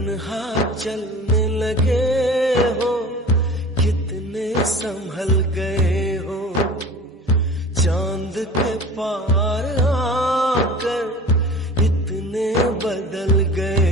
तन्हा चलने लगे हो, कितने संभल गए हो, चांद के पार आकर इतने बदल गए